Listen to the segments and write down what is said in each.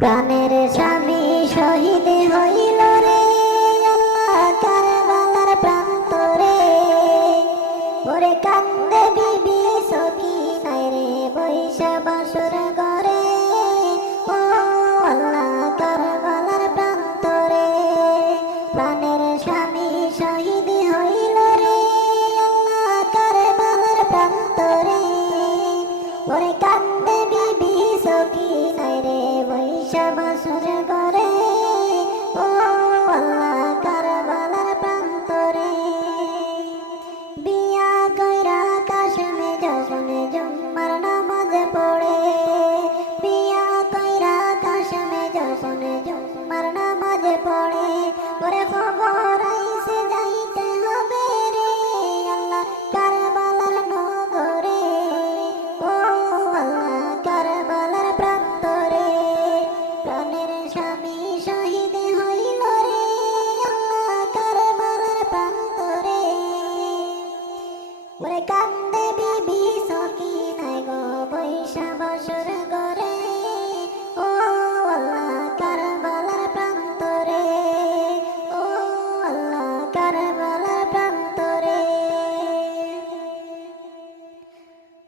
প্রাণের স্বামী শহীদ হইল রে আল্লাহ কারবালার প্রান্তরে। ওরে কান্দে বিবি সকিনায় রে বৈশা বাসর ঘরে। ও আল্লাহ কারবালার প্রান্তরে প্রাণের স্বামী শহীদ হইল রে আল্লাহ কারবালার প্রান্তরে। ওরে কান্দে বিবি সকিনায় রে বৈশা বাসর ঘরে। ও আল্লাহ কারবালার প্রান্তরে বিয়া কইরা কাশমে যশনে জুম্মার নামাজ পড়ে। বিয়া কইরা কাশমে যশনে জুম্মার নামাজ পড়ে। ওরে খবর আইছে যাইতে হবে রে আল্লাহ কারবালার নগরে। ও আল্লাহ কারবালার প্রান্তরে প্রাণের স্বামী শহীদ হইল রে আল্লাহ কারবালার প্রান্তরে। ওরে কান্দে বিবি সকিনায় গো বৈশা বাসর ঘরে। ও আল্লাহ কারবালার প্রান্তরে। ও আল্লাহ কারবালার প্রান্তরে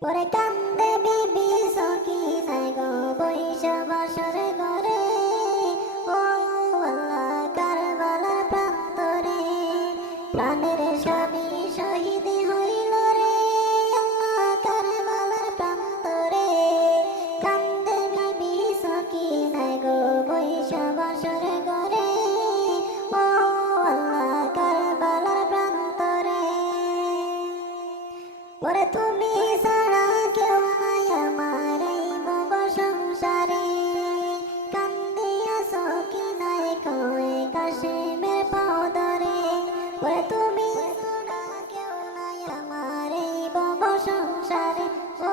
ওরে কান্দে বিবি সকিনায় গো বৈশা বাসর ঘরে। ও আল্লাহ কারবালার প্রান্তরে প্রাণের স্বামী শহীদ হইল রে আল্লাহ কারবালার প্রান্তরে। কান্দে বিবি সকিনায় গো বৈশা বাসর ঘরে। ও আল্লাহ কারবালার প্রান্তরে ওরে তুমি ছাড়া কেউ নাই আমার এই ভব সংসারে। কান্দিয়া সকিনায় কয় কাশিমের পাও ধরে। ওরে তুমি ছাড়া কেউ নাই আমার এই ভব সংসারে। ও